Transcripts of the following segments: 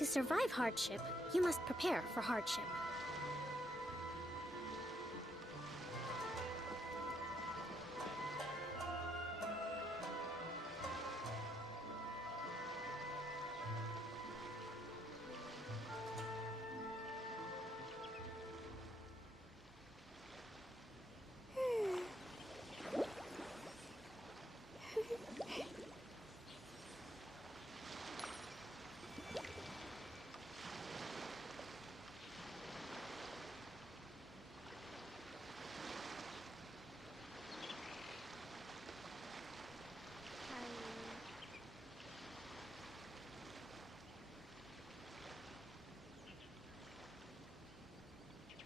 To survive hardship, you must prepare for hardship.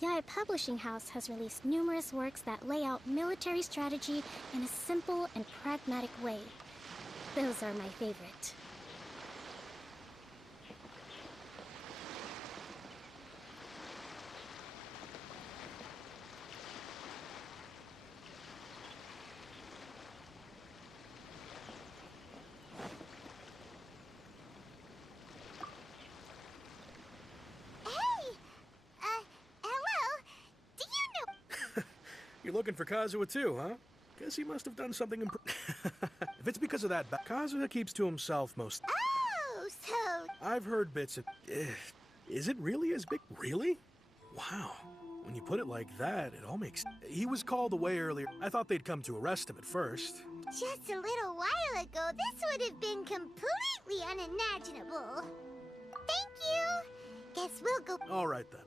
Yae Publishing House has released numerous works that lay out military strategy in a simple and pragmatic way. Those are my favorite. You're looking for Kazuha too, huh? Guess he must have done something If it's because of that, Kazuha keeps to himself most. Oh, so... I've heard bits of... Is it really as big? Really? Wow. When you put it like that, it all makes... He was called away earlier. I thought they'd come to arrest him at first. Just a little while ago, this would have been completely unimaginable. Thank you. Guess we'll go... All right, then.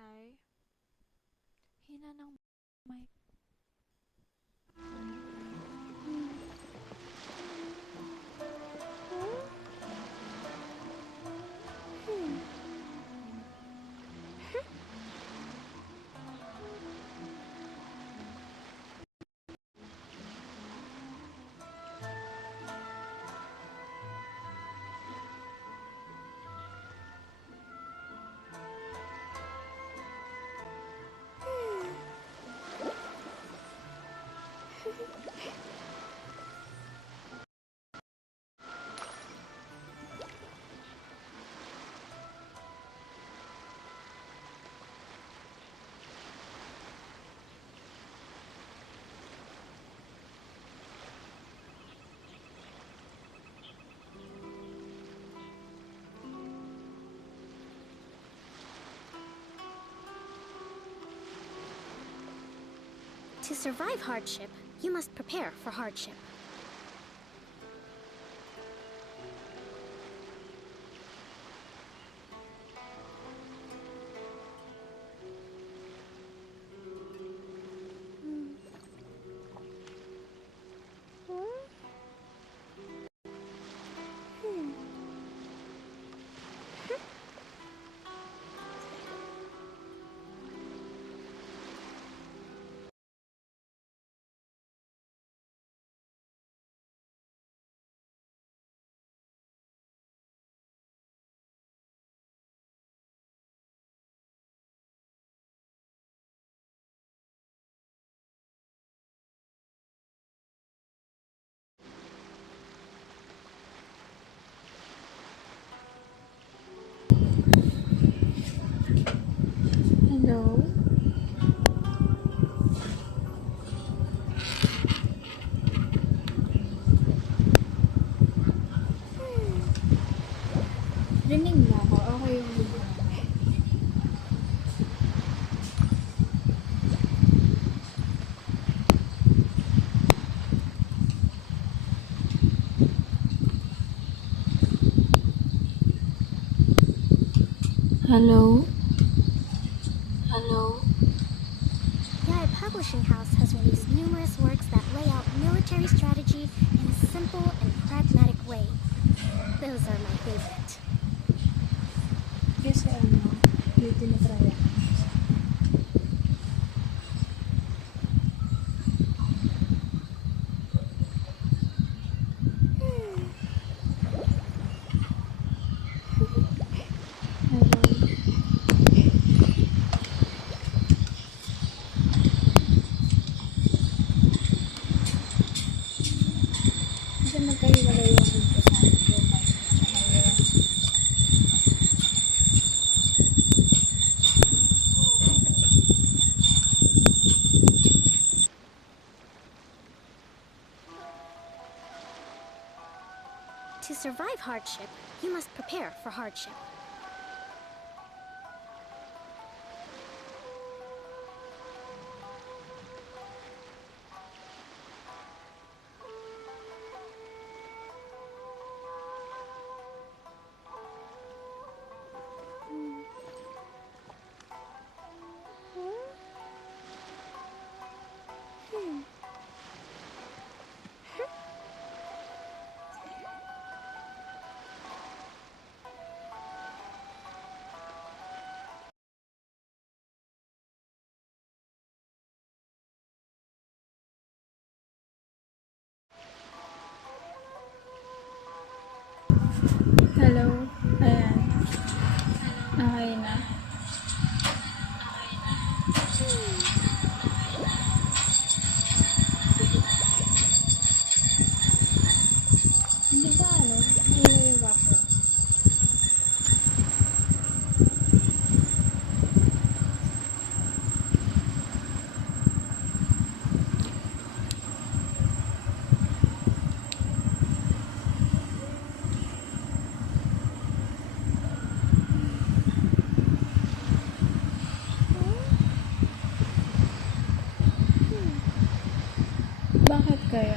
Hi. Hina ng mic. To survive hardship, you must prepare for hardship. Hello? Hello? Yai Publishing House has released numerous works that lay out military strategy in a simple and pragmatic way. Those are my favorite. Kasi yung tinatry ako. Kasi magkahiwalay yung dito sa yung mic tsaka yung To survive hardship, you must prepare for hardship. hello? Ayan. Okay na. Hindi ba mahirap yung background? Bakit kaya?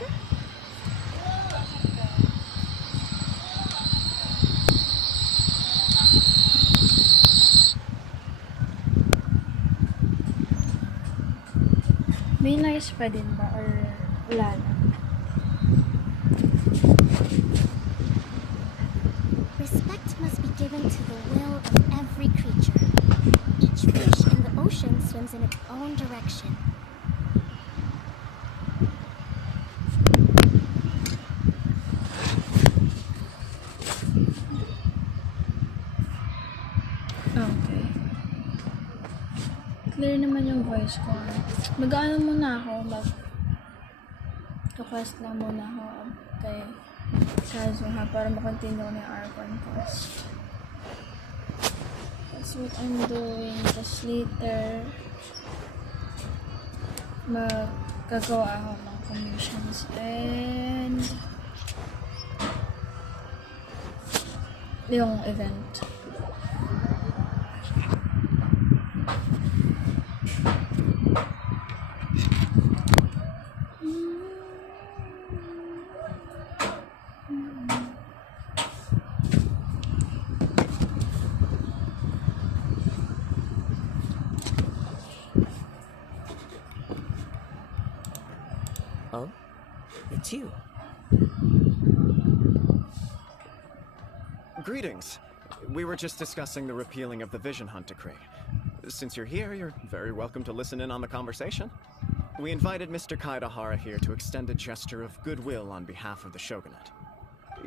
May nice pa din ba or wala na? Respect must be given to the will of every creature. Each fish in the ocean swims in its own direction. Okay. Clear naman yung voice ko. Mag-ano muna ako, request lang muna ako kay Kazuha para makontinue ko na yung Archon quest. That's what I'm doing. Tapos later, magagawa ako ng commissions and yung event. Oh? It's you. Greetings. We were just discussing the repealing of the Vision Hunt decree. Since you're here, you're very welcome to listen in on the conversation. We invited Mr. Kaidahara here to extend a gesture of goodwill on behalf of the Shogunate.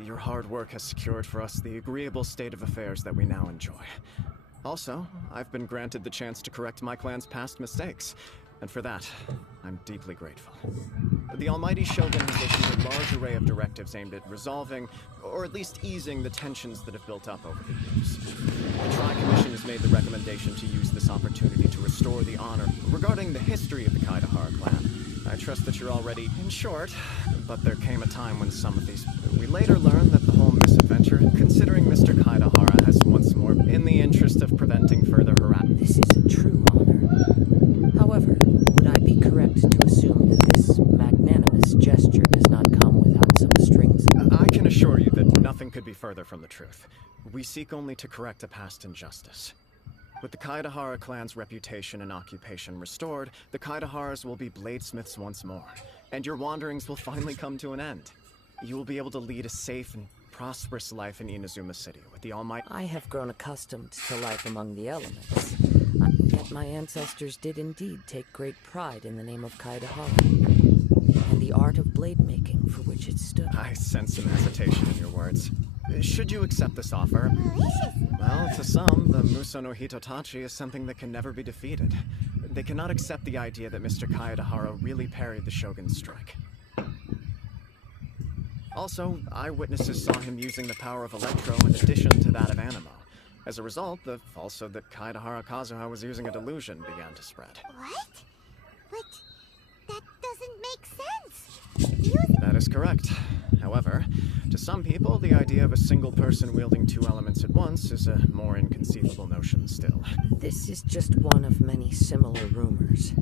Your hard work has secured for us the agreeable state of affairs that we now enjoy. Also, I've been granted the chance to correct my clan's past mistakes, and for that, I'm deeply grateful. The Almighty Shogun has issued a large array of directives aimed at resolving, or at least easing, the tensions that have built up over the years. The Tri-Commission has made the recommendation to use this opportunity to restore the honor regarding the history of the Kaidahara clan. I trust that you're already in short, but there came a time when some of these... We later learned that the whole misadventure, considering Mr. Kaidahara has once more, in the interest of preventing further harassment... This is a true honor. However, would I be correct to assume that this magnanimous gesture does not come without some strings? I can assure you that nothing could be further from the truth. We seek only to correct a past injustice. With the Kaidahara clan's reputation and occupation restored, the Kaidaharas will be bladesmiths once more, and your wanderings will finally come to an end. You will be able to lead a safe and prosperous life in Inazuma City with the Almighty. I have grown accustomed to life among the elements. Yet my ancestors did indeed take great pride in the name of Kaidahara, and the art of blade making for which it stood. I sense some hesitation in your words. Should you accept this offer? Delicious. Well, to some, the Muso no Hitotachi is something that can never be defeated. They cannot accept the idea that Mr. Kaedahara really parried the Shogun's strike. Also, eyewitnesses saw him using the power of Electro in addition to that of Animo. As a result, the falsehood that Kaedahara Kazuha was using a delusion began to spread. What? But that doesn't make sense. That is correct. However, to some people, the idea of a single person wielding two elements at once is a more inconceivable notion still. This is just one of many similar rumors.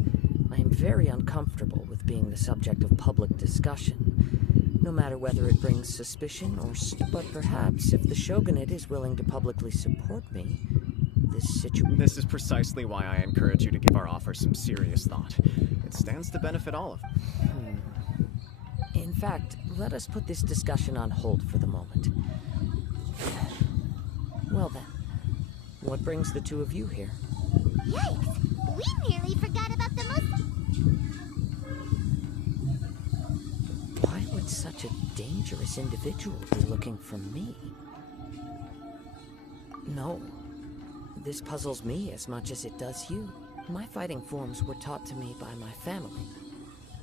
I am very uncomfortable with being the subject of public discussion, no matter whether it brings suspicion or... But perhaps if the shogunate is willing to publicly support me, This is precisely why I encourage you to give our offer some serious thought. It stands to benefit all of us. In fact, let us put this discussion on hold for the moment. Well then, what brings the two of you here? Yikes! We nearly forgot about the most... Why would such a dangerous individual be looking for me? No, this puzzles me as much as it does you. My fighting forms were taught to me by my family,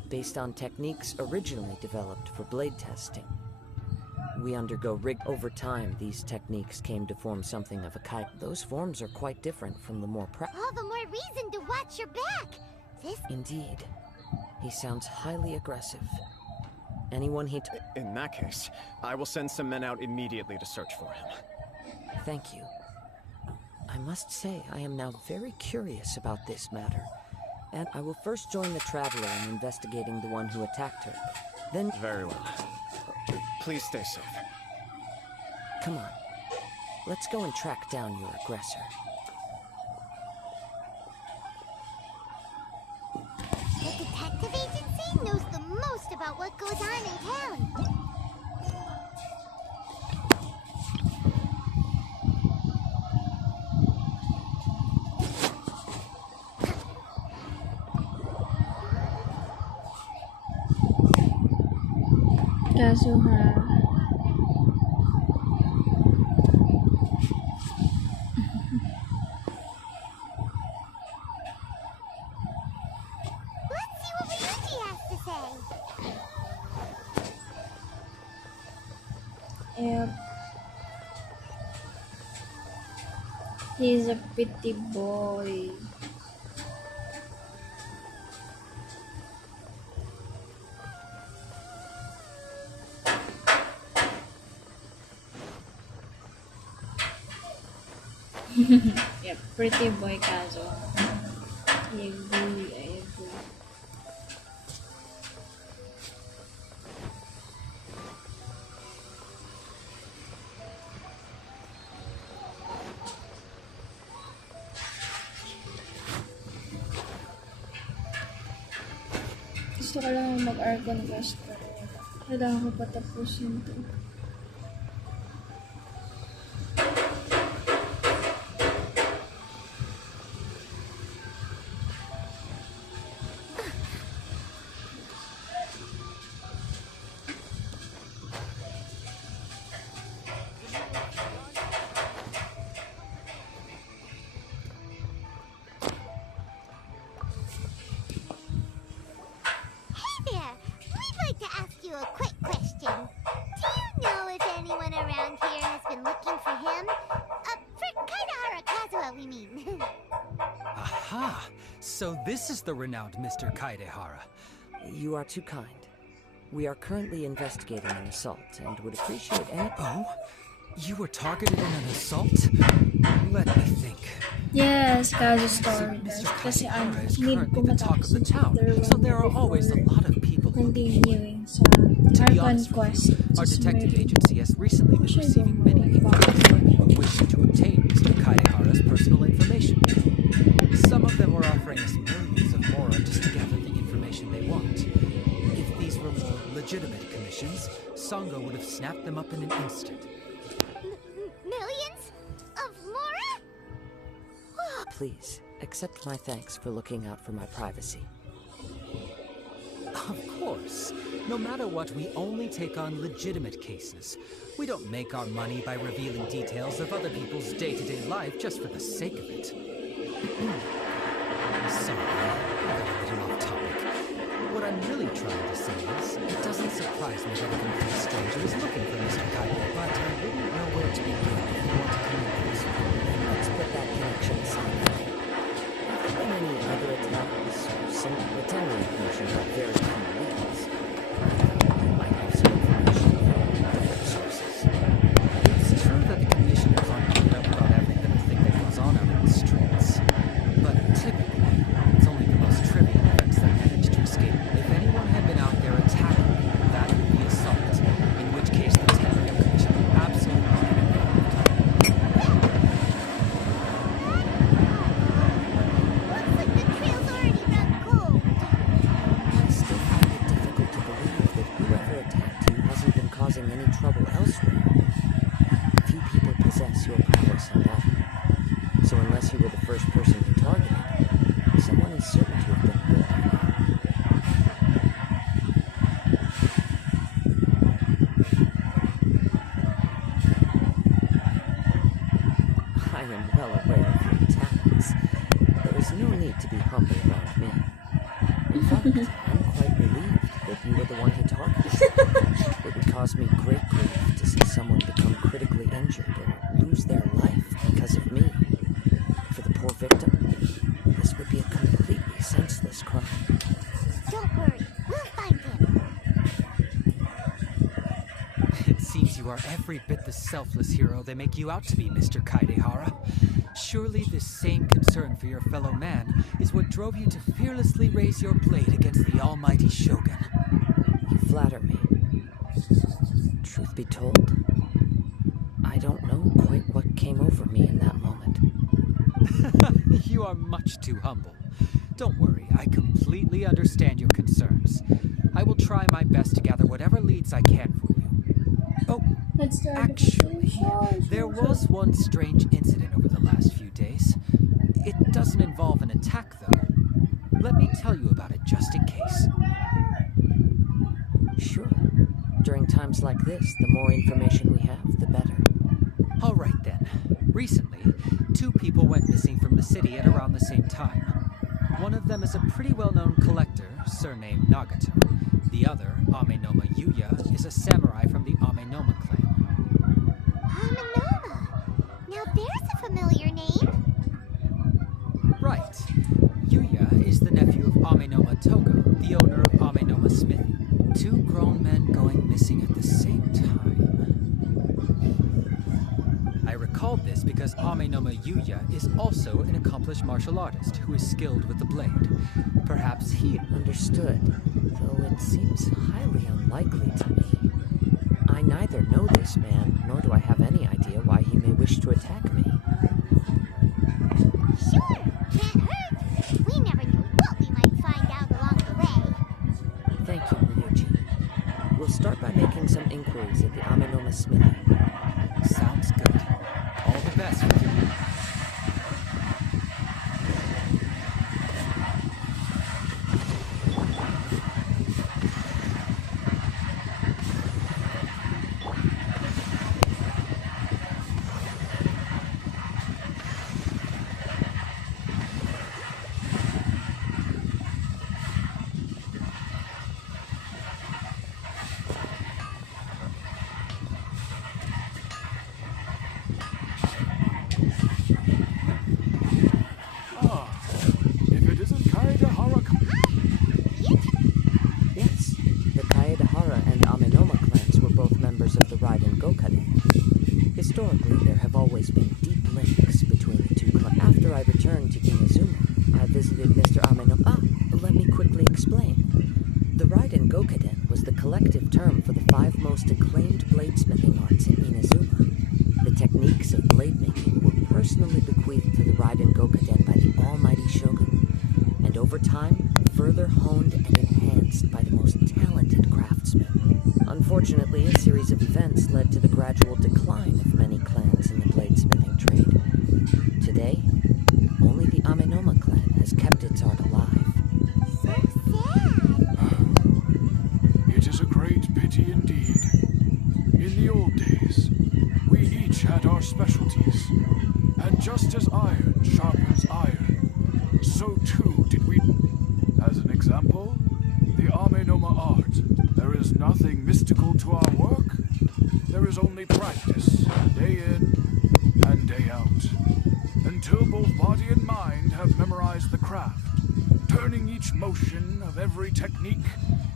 based on techniques originally developed for blade testing. We undergo over time, these techniques came to form something of a kite. Those forms are quite different from the more All the more reason to watch your back. Indeed. He sounds highly aggressive. Anyone In that case, I will send some men out immediately to search for him. Thank you. I must say, I am now very curious about this matter. And I will first join the traveler in investigating the one who attacked her. Then... Very well. Please stay safe. Come on. Let's go and track down your aggressor. The detective agency knows the most about what goes on in town. Kazuha. Let's see what Ryuji has to say. Yep. He's a pretty boy. Yep, pretty boy Kazo. I agree, I agree. Gusto ko lang mag-Argon Quest pero kailangan ko patapusin to. Hey there! We'd like to ask you a quick question. Do you know if anyone around here has been looking for him? For Kaidahara Kazuha, we mean. Aha! So this is the renowned Mr. Kaidehara. You are too kind. We are currently investigating an assault and would appreciate any... Oh? You were targeted in an assault? Let me think. Yes, Kazo So story. Mr. Kasi ano, Kaidehara is need ko currently the talk of the matapos town, chapter so 1 there are always a before lot of people looking for you. continuing sa To be Archon honest with quest. you, our Just detective maybe. agency has recently been Actually, receiving don't many know. inquiries wishing to obtain Mr. Kaidehara's personal information. Some of them are offering us millions of mora just to gather the information they want. If these were more legitimate commissions, Sango would have snapped them up in an instant. Millions? Of Mora? Please, accept my thanks for looking out for my privacy. Of course. No matter what, we only take on legitimate cases. We don't make our money by revealing details of other people's day-to-day life just for the sake of it. Sorry, I got a little off topic. What I'm really trying to say is, it doesn't surprise me that a complete stranger is looking for Mr. Kaide, but I wouldn't know where to begin if you want to connect this one. Let's put that connection aside. Have there been any other attacks or some attending information about very few leads? You might have some information from different sources. It's true that the commissioners aren't keeping up about every little thing that goes on out in the streets. But typically, it's only the most trivial events that manage to escape. If anyone had been out there attacking people, that would be assault, in which case the Technical Commission would absolutely be involved. Looks like the trail's already run cold. I still find it difficult to believe that whoever attacked you hasn't been causing any trouble elsewhere. Few people possess your prowess on that. So unless you were the first person who targeted, someone is certain to have been hurt by now. I am well aware of your talents. There is no need to be humble around me. In fact, I'm quite relieved that you were the one who targeted me. It would cause me great grief to see someone become critically injured or lose their life because of me. For the poor victim, this would be a completely senseless crime. Don't worry, we'll find him. It seems you are every bit the selfless hero they make you out to be, Mr. Kaidehara. Surely this same concern for your fellow man is what drove you to fearlessly raise your blade against the almighty Shogun. You flatter me. Truth be told, I don't know quite what came over me in that moment. You are much too humble. Don't worry, I completely understand your concerns. I will try my best to gather whatever leads I can for you. Oh, Let's start. actually, there was one strange incident over the last few days. It doesn't involve an attack, though. Let me tell you about it just in case. Sure. During times like this, the more information we have, the better. All right then. Recently, 2 people went missing from the city at around the same time. One of them is a pretty well-known collector, surnamed Nagato. The other, Amenoma Yuya, is a samurai from the Amenoma clan. Amenoma. Now there's a familiar name. Right. Yuya is the nephew of Amenoma Togo, the owner of Amenoma Smithy. 2 grown men going missing at the same time. I recalled this because Amenoma Yuya is also an accomplished martial artist who is skilled with the blade. Perhaps he... Understood, though it seems highly unlikely to me. I neither know this man, nor do I have any idea why he may wish to attack me. Sure, can't hurt. We never knew what we might find out along the way. Thank you, Ryuji. We'll start by making some inquiries at the Amenoma Smithy. Sounds good. All the best with you. If it isn't Kaidehara... Yes, the Kaedehara and Amenoma clans were both members of the Raiden Gokuden. Historically, there have always been deep links between the 2 clans. After I returned to Inazuma, I visited Mr. Amenoma. Let me quickly explain. The Raiden Gokaden was the collective term for the 5 most acclaimed bladesmithing arts in Inazuma. The techniques of blade making were personally bequeathed to the Raiden Gokaden by the almighty Shogun, and over time, further honed and enhanced by the most talented craftsmen. Unfortunately, a series of events led to the gradual decline of many clans in the bladesmithing trade. Today, only the Amenoma clan has kept its art alive. So sad. It is a great pity indeed. In the old days, we each had our specialties. And just as iron sharpens iron, so too did we. As an example, the Amenoma art. There is nothing mystical to our work. There is only practice, day in and day out. Until both body and mind have memorized the craft, turning each motion of every technique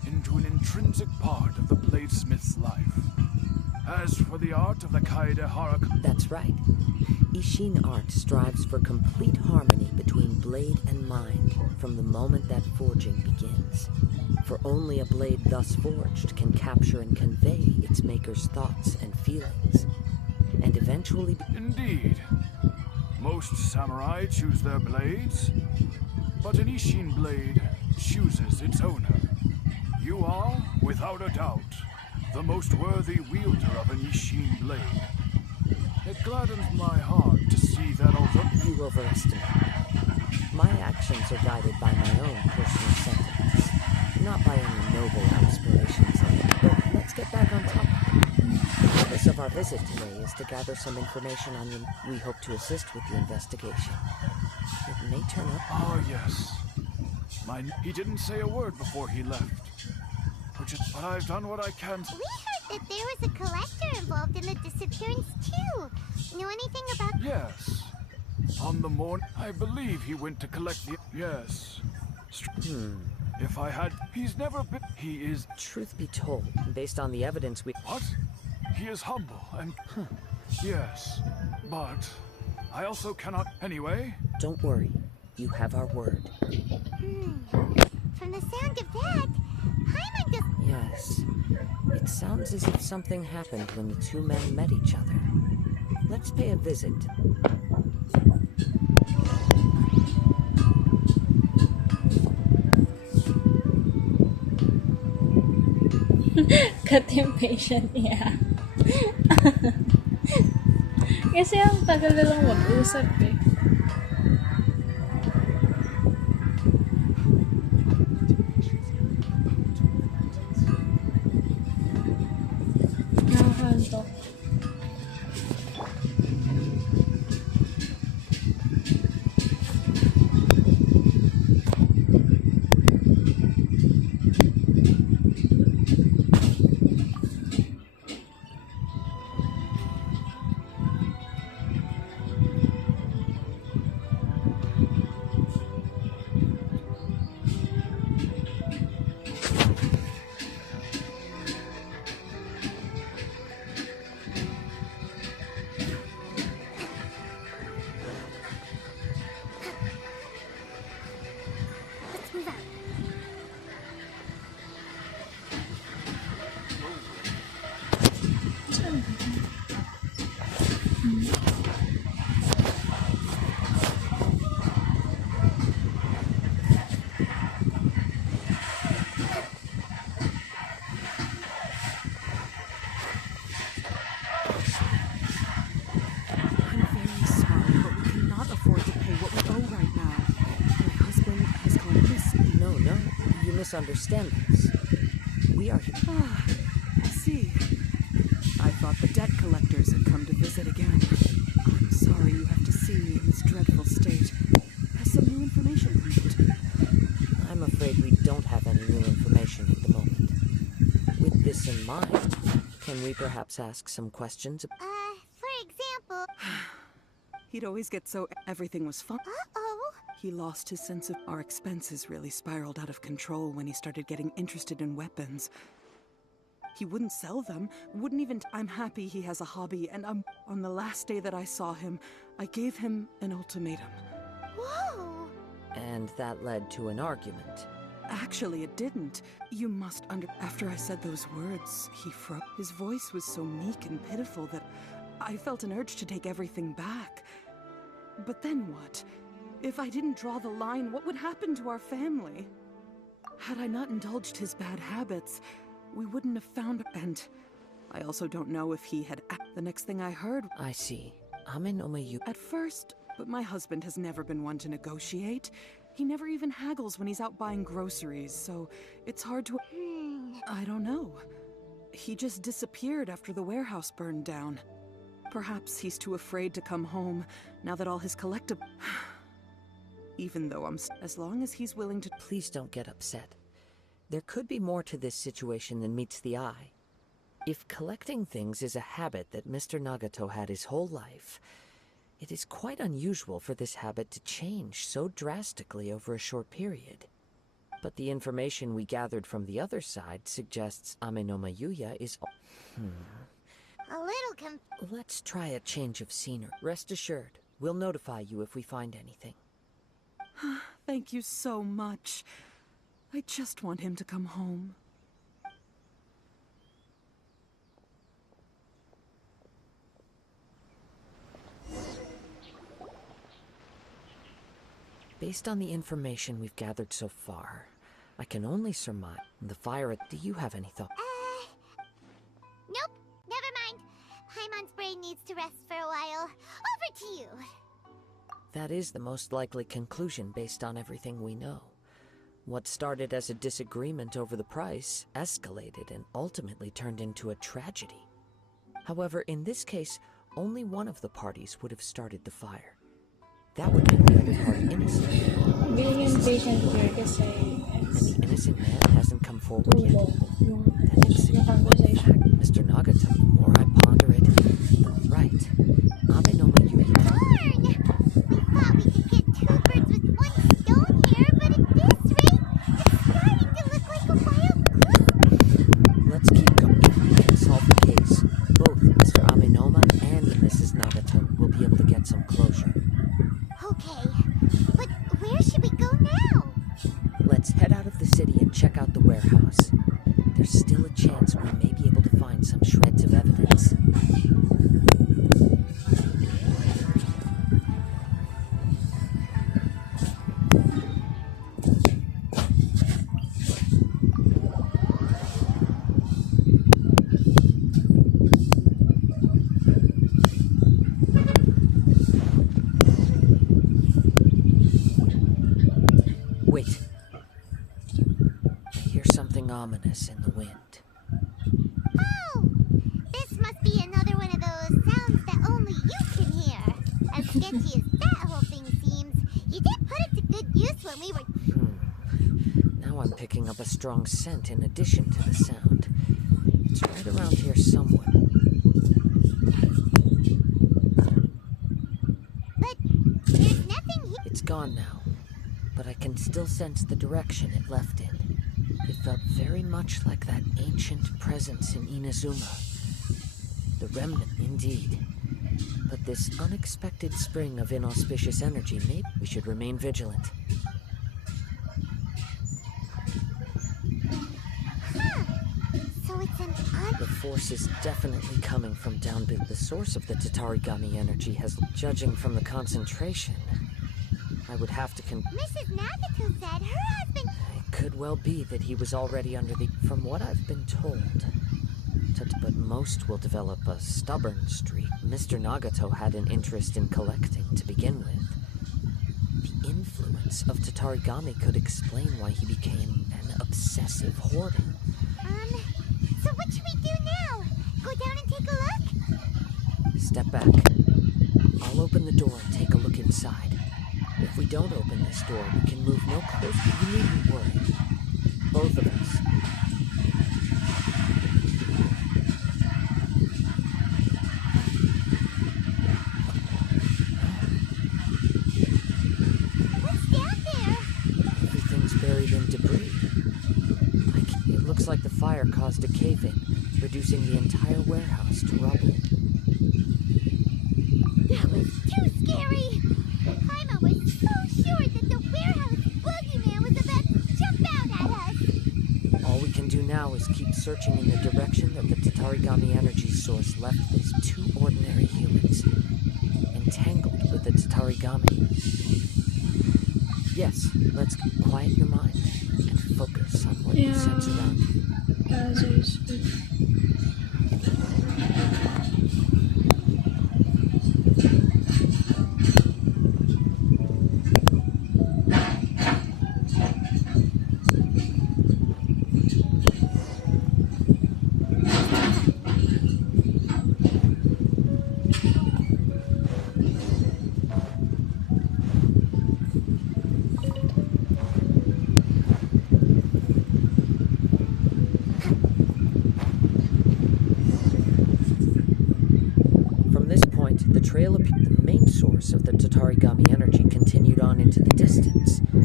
into an intrinsic part of the bladesmith's life. As for the art of the Kaede Haraka... That's right. Ishin art strives for complete harmony between blade and mind from the moment that forging begins. For only a blade thus forged can capture and convey its maker's thoughts and feelings, and eventually... Indeed. Most samurai choose their blades, but an Ishin blade chooses its owner. You are, without a doubt, the most worthy wielder of an Ishin blade. It gladdens my heart to see that although... You overestimate me. My actions are guided by my own personal sentiments, not by any noble aspirations of it. But let's get back on topic. The purpose of our visit today is to gather some information on you. We hope to assist with the investigation. It may turn up... Ah, yes. He didn't say a word before he left. But I've done what I can. We heard that there was a collector involved in the disappearance too. Know anything about... Yes. On the morning, I believe he went to collect the... Yes. If I had... He's never been... He is... Truth be told, based on the evidence we... What? He is humble and... Yes. But... I also cannot... Anyway... Don't worry. You have our word. From the sound of that, Paimon does... Yes. It sounds as if something happened when the two men met each other. Let's pay a visit. Cut impatient niya. Kasi ang tagal na lang mag-usap eh. Nakakantok. Let's move out. I'm very sorry, but we cannot afford to pay what we owe right now. My husband has gone missing. No, you misunderstand us. We are here. Ah, I see. I thought the debt collectors had come to visit again. I'm sorry you have to see me in this dreadful state. Has some new information come out? I'm afraid we don't have any new information at the moment. With this in mind, can we perhaps ask some questions? For example... He'd always get so everything was fun. Uh-oh. He lost his sense of... Our expenses really spiraled out of control when he started getting interested in weapons. He wouldn't sell them, wouldn't even... I'm happy he has a hobby, and on the last day that I saw him, I gave him an ultimatum. Whoa. And that led to an argument. Actually, it didn't. You must After I said those words, he froze. His voice was so meek and pitiful that I felt an urge to take everything back. But then what? If I didn't draw the line, what would happen to our family? Had I not indulged his bad habits, we wouldn't have found... And I also don't know if he had... The next thing I heard... I see. Ame-no-Mayu... At first, but my husband has never been one to negotiate. He never even haggles when he's out buying groceries, so it's hard to... I don't know. He just disappeared after the warehouse burned down. Perhaps he's too afraid to come home, now that all his collectibles... Even though as long as he's willing to... Please don't get upset. There could be more to this situation than meets the eye. If collecting things is a habit that Mr. Nagato had his whole life, it is quite unusual for this habit to change so drastically over a short period. But the information we gathered from the other side suggests Ame-no-Mayuya is... A little Let's try a change of scenery. Rest assured, we'll notify you if we find anything. Thank you so much. I just want him to come home. Based on the information we've gathered so far, I can only surmise the fire at... Do you have any thought? Nope, never mind. Paimon's brain needs to rest for a while. Over to you. That is the most likely conclusion based on everything we know. What started as a disagreement over the price escalated and ultimately turned into a tragedy. However, in this case, only one of the parties would have started the fire. That would make the other party innocent. Being impatient here kasi And the innocent man hasn't come forward yet. Then it's yung conversation. Mr. Nagato, the more I ponder it, right. Ame-no-Mayuya. Darn! We thought we could get two birds with one stone here, but at this rate, it's starting to look like a wild goose. Let's keep going. If we can solve the case, both Mr. Amenoma and Mrs. Nagato will be able to get some closure. Okay, but where should we go now? Let's head out of the city and check out the warehouse. There's still a chance we may be able to find some shreds of evidence. Wait. I hear something ominous in the wind. Oh! This must be another one of those sounds that only you can hear. As sketchy as that whole thing seems, you did put it to good use when we were... Now I'm picking up a strong scent in addition to the sound. It's right around here somewhere. But there's nothing here. It's gone now, but I can still sense the direction it left in. It felt very much like that ancient presence in Inazuma. The remnant, indeed. But this unexpected spring of inauspicious energy, maybe we should remain vigilant. So it's an The force is definitely coming from down below. The source of the Tatarigami energy has, judging from the concentration, I would have to Mrs. Nagato said her husband... It could well be that he was already under the... From what I've been told, but most will develop a stubborn streak. Mr. Nagato had an interest in collecting to begin with. The influence of Tatarigami could explain why he became an obsessive hoarder. So what should we do now? Go down and take a look? Step back. I'll open the door and take a look inside. If we don't open this door, we can move no closer. You needn't worry. Both of us. What's down there? Everything's buried in debris. It looks like the fire caused a cave-in, reducing the entire warehouse to rubble. That was too scary! Paimon was so sure that the warehouse boogeyman was about to jump out at now is keep searching in the direction that the Tatarigami energy source left these two ordinary humans, entangled with the Tatarigami. Yes, let's quiet your mind and focus on what you sense around you. As I speak. The trail appeared. The main source of the Tatarigami energy continued on into the distance. Whoa!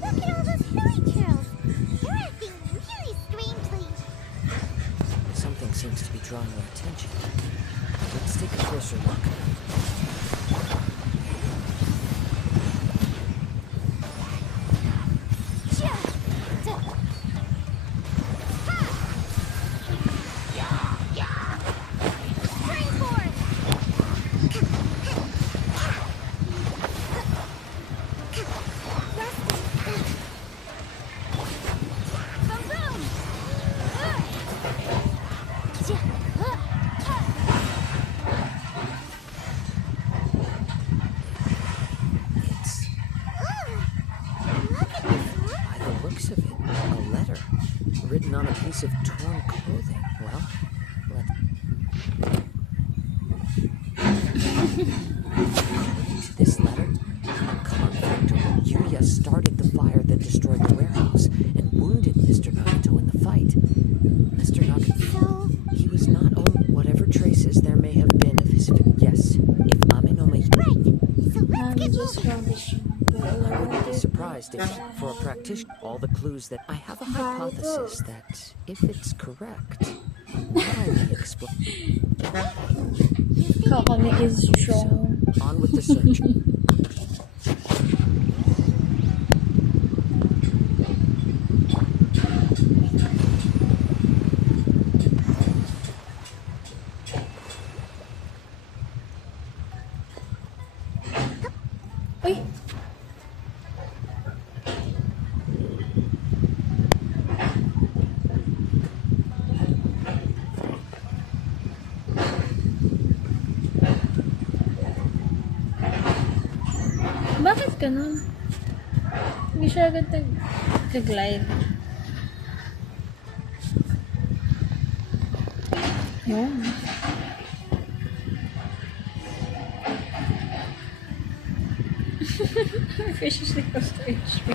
Look at all those hilly trails! They're acting really strangely. Something seems to be drawing their attention. Let's take a closer look. Written on a piece of torn clothing. Well, according to this letter, Conflictor Yuya started the fire that destroyed the warehouse and wounded Mr. Nagato in the fight. Mr. Nagato, he was not only whatever traces there may have been of his. Yes, if Aminome. Right. So let's get moving. I wouldn't be surprised if, for a practitioner, all the clues that I have a hypothesis that, if it's correct, not only explain. Kakami is strong. So, on with the search. Uy! Bakit ganun? Hindi siya agad nag-glide. Yun. Fish is equals to HP.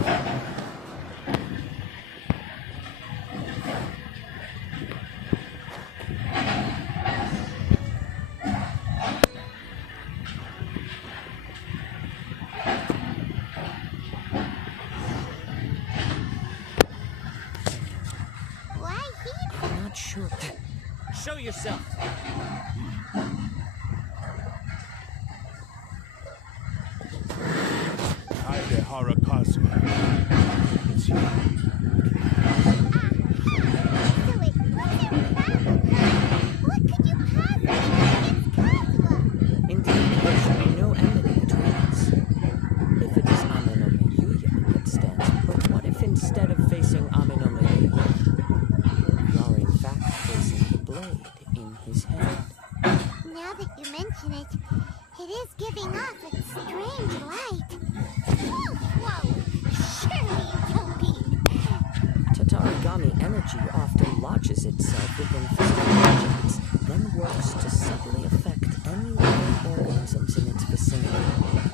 I'm not sure. Show yourself. It's you. What could you possibly against Kazuha? Indeed, there should be no enmity between us. If it is Aminome Yuya that stands, but what if instead of facing Aminome Yuya, we are in fact facing the blade in his hand? Now that you mention it, it is giving off a strange light. Whoa! Surely you don't mean... Tatarigami energy often lodges itself within physical objects, then works to subtly affect any living organisms in its vicinity.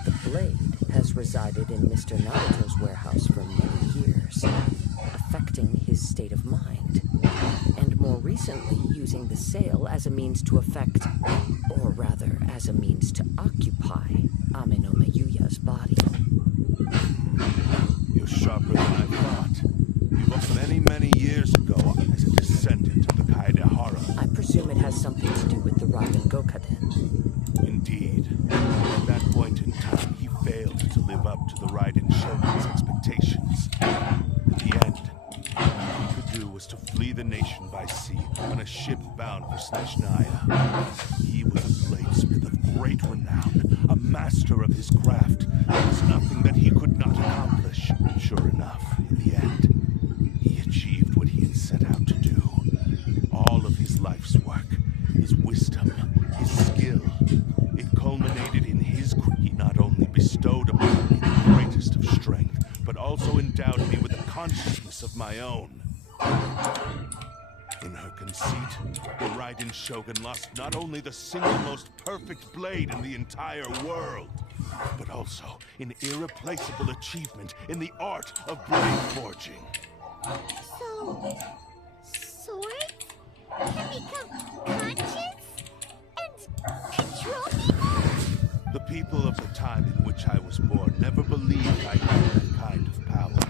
The blade has resided in Mr. Nagato's warehouse for many years, affecting his state of mind, and more recently using the sale as a means to affect, or rather as a means to occupy, Aminome Yuya's body. You're sharper than I thought. You looked many years ago as a descendant of the Kaidehara. I presume it has something to do with the Raiden Gokaden. Indeed. At that point in time, he the nation by sea on a ship bound for Snezhnaya. He was a bladesmith of great renown, a master of his craft. There was nothing that he could not accomplish. Sure enough, in the end, he achieved what he had set out to do. All of his life's work, his wisdom, his skill, it culminated in his... He not only bestowed upon me the greatest of strength, but also endowed me with a consciousness of my own. In her conceit, the Raiden Shogun lost not only the single most perfect blade in the entire world, but also an irreplaceable achievement in the art of blade forging. So, swords can become conscious and control people? The people of the time in which I was born never believed I had that kind of power.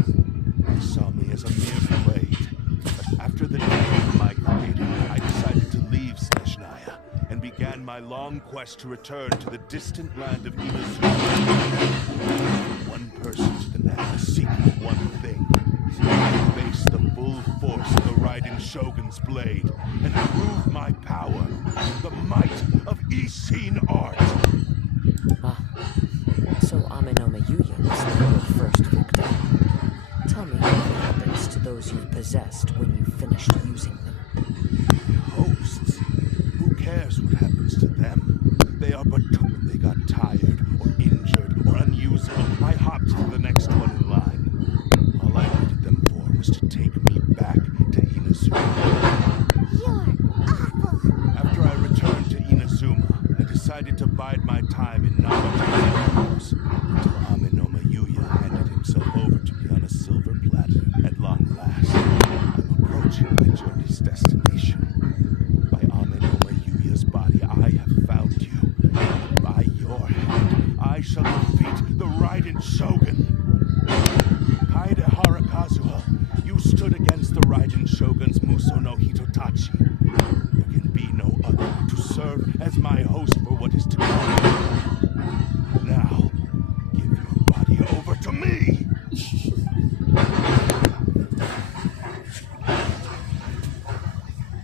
They saw me as a mere blade. But after the death of my creator, I decided to leave Snezhnaya and began my long quest to return to the distant land of Inazuma. One person to the land seeking one thing. To face the full force of the Raiden Shogun's blade and prove my power, the might of Ishin art. Ah, so Amenoma Yuya was not your first victim. Tell me what happens to those you've possessed when you've finished using them. Hosts? Who cares what happens to them? They are but when they got tired, or injured, or unusable, I hopped to the next one in line. All I needed them for was to take me back to Inazuma. You're awful. After I returned to Inazuma, I decided to bide my time in Naruto's until Amenoma Yuya handed himself over to me on a silver platter. At long last, I'm approaching my journey's destination. By Amenoma Yuya's body, I have found you. And by your hand, I shall defeat the Raiden Shogun. Kaede Harakazuha, you stood against the Raiden Shogun's Muso no Hitotachi. There can be no other to serve as my host for what is to come. Now, give your body over to me!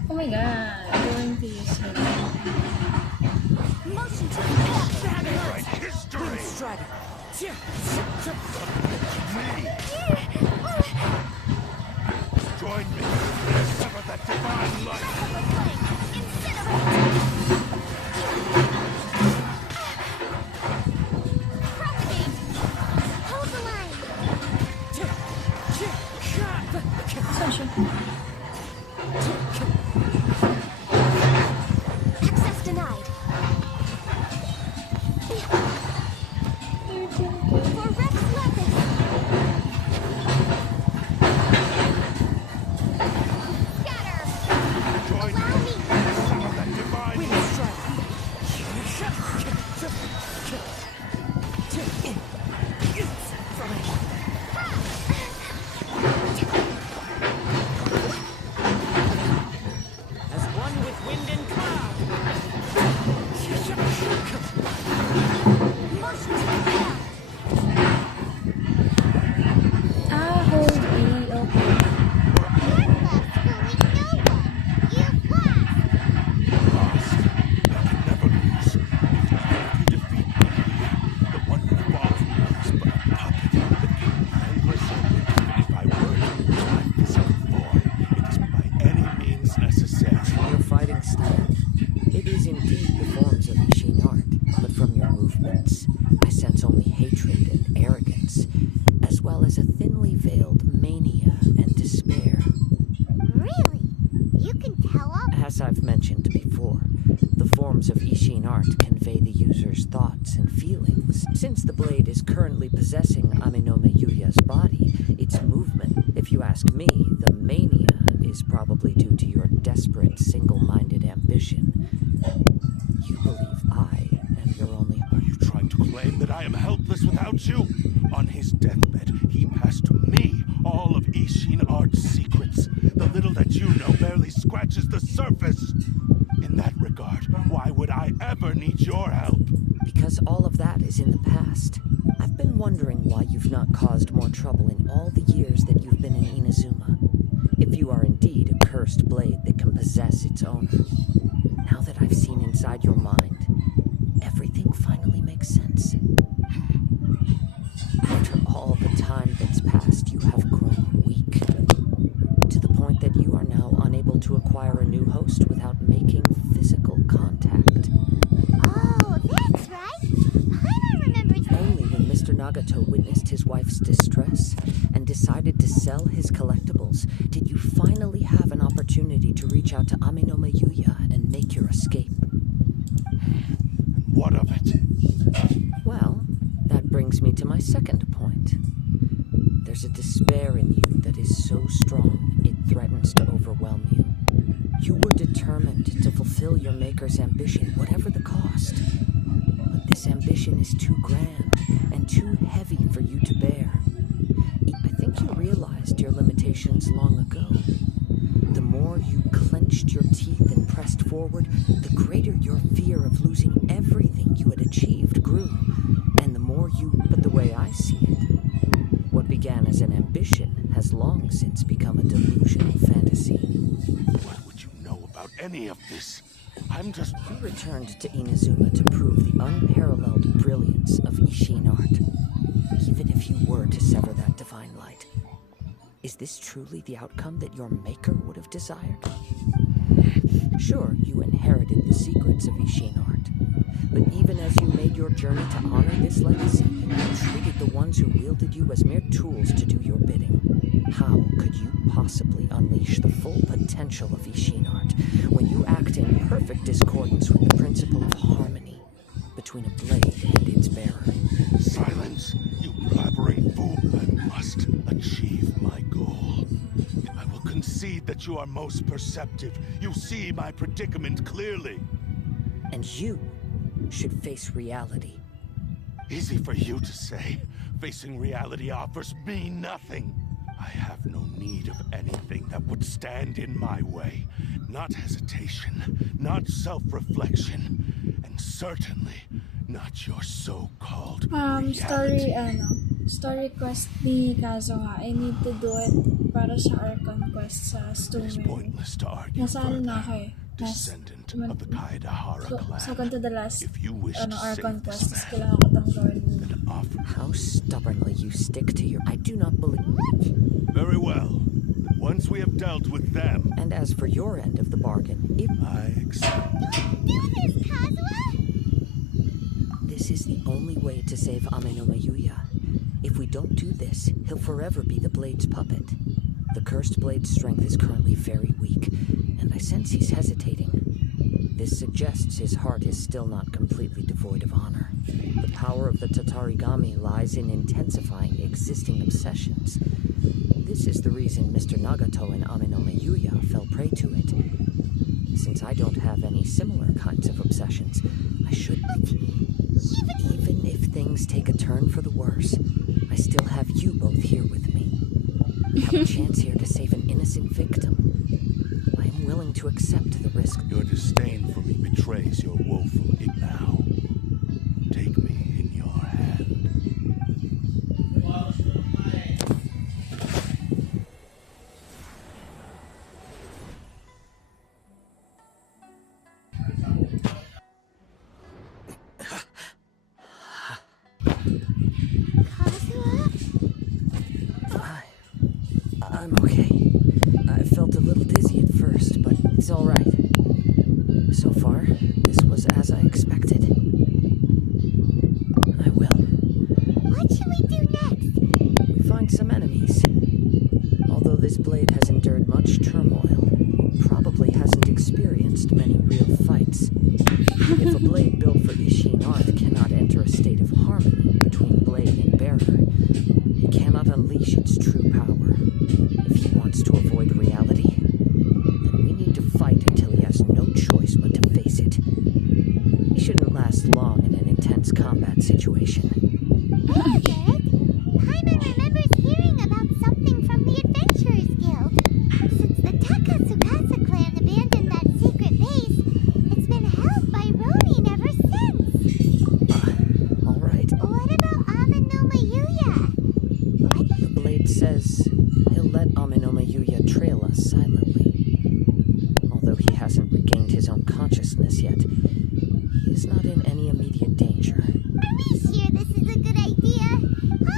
Oh my god, I'm going to use him. Motion to Write history! Me! Join me and sever that divine light! Propagate! Hold the line! Access denied. For Rex Lapis. Scatter! Join Allow me me! and sever that divine light! As one with wind and cloud. Motion to compel. Hold E, okay. You're left fooling no one! You've lost! Lost. I can never lose. If you defeat me, the one involved is but a puppet that can be endless. Even if I were to lose my physical form, it is by any means necessary. Your fighting style. It is indeed the forms of Ishin art, but from your movements, I sense only hatred and arrogance, as well as a thinly veiled mania and despair. Really? You can tell all... As I've mentioned before, the forms of Ishin art convey the user's thoughts and feelings. Since the blade is currently possessing Amenoma Yuya's body, its movement, if you ask me, the mania is probably due to your desperate, single-minded ambition. You believe I am your only... Are you trying to claim that I am helpless without you? On his deathbed, he passed to me all of Ishin art's secrets. The little that you know barely scratches the surface. In that regard, why would I ever need your help? Because all of that is in the past. I've been wondering why you've not caused more trouble in all the years that you've been in Inazuma. If you are indeed a cursed cursed blade that can possess its owner. Now that I've seen inside your mind, everything finally makes sense. After all the time that's passed, you have grown weak, to the point that you are now unable to acquire a new host without making physical contact. Oh, that's right. Paimon remembers. Only when Mr. Nagato witnessed his wife's distress and decided to sell his collectibles did you finally have an opportunity to reach out to Aminoma Yuya and make your escape. What of it? Well, that brings me to my second point. There's a despair in you that is so strong it threatens to overwhelm you. You were determined to fulfill your maker's ambition, whatever the cost. But this ambition is too grand and too heavy for you to bear. I think you realized your limitations long ago. The more you clenched your teeth and pressed forward, the greater your fear of losing everything you had achieved grew. And the more you... But the way I see it, what began as an ambition has long since become a delusional fantasy. What would you know about any of this? I'm just... You returned to Inazuma to prove the unparalleled brilliance of Ishin art, even if you were to sever that divine light. Is this truly the outcome that your maker would have desired? Sure, you inherited the secrets of Ishin art, but even as you made your journey to honor this legacy, you treated the ones who wielded you as mere tools to do your bidding. How could you possibly unleash the full potential of Ishin art when you act in perfect discordance with the principle of harmony between a blade and its bearer? Silence, you blabbering fool. I must achieve my goal. I will concede that you are most perceptive. You see my predicament clearly. And you should face reality. Easy for you to say. Facing reality offers me nothing. I have no need of anything that would stand in my way. Not hesitation, not self-reflection, and certainly not your so-called reality. Story quest ni Kazuha. I need to do it para sa Archon quest sa It is Stone. pointless to argue Nasaan na ako further. eh. Descendant of the Kaedahara clan. Second to the last If you wish to Archon save this quest, man, kailangan ko tong gawin. then offer. How stubbornly you stick to your... I do not believe... Very well. Once we have dealt with them, And as for your end of the bargain, if... I accept. Do this, Kazuha! This is the only way to save Aminoma Yuya. If we don't do this, he'll forever be the Blade's puppet. The cursed Blade's strength is currently very weak, and I sense he's hesitating. This suggests his heart is still not completely devoid of honor. The power of the Tatarigami lies in intensifying existing obsessions. This is the reason Mr. Nagato and Aminoma Yuya fell prey to it. Since I don't have any similar kinds of obsessions, I should... Even if things take a turn for the worse, I still have you both here with me. I have a chance here to save an innocent victim. I am willing to accept the risk. Your disdain for me betrays your woeful now. Take me in your hand. I'm okay. I felt a little dizzy at first, but it's all right. So far, this was as I expected. I will. What should we do next? We find some enemies. Although this blade has endured much turmoil, it probably hasn't experienced many real fights. If a blade built for Ishin art cannot enter a state of harmony between blade and bearer, it cannot unleash its true power. If he wants to avoid reality, then we need to fight until he has no choice but to face it. He shouldn't last long in an intense combat situation. Hey, Eric! Paimon remembers hearing about something from the Adventurers Guild. Since the Takatsukasa clan abandoned that secret base, it's been held by Ronin ever since. All right. What about Aminoma Yuya? The blade says he'll let Aminoma Yuya trail us silently. consciousness yet. He is not in any immediate danger. Are we sure this is a good idea?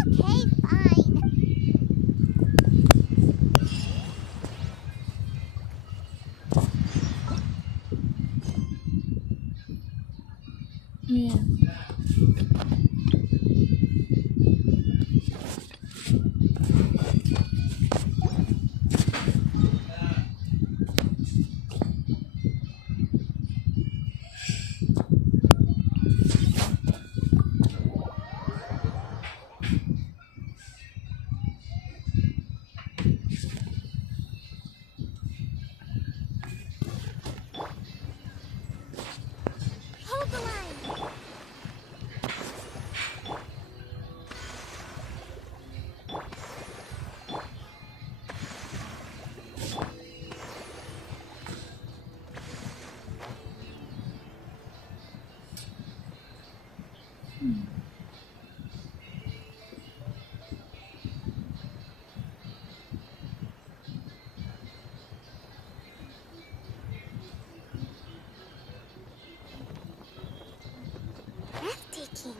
Okay, fine. Yeah. Hold the line! Breathtaking.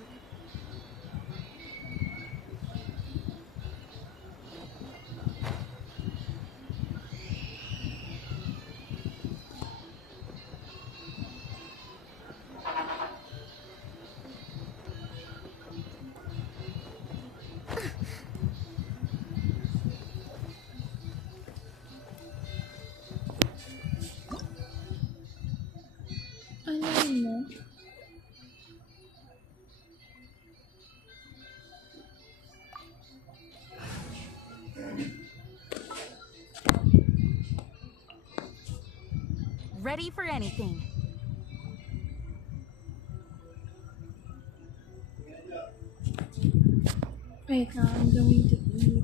Ano yun mo? Ready for anything. Wait lang, I'm going to eat.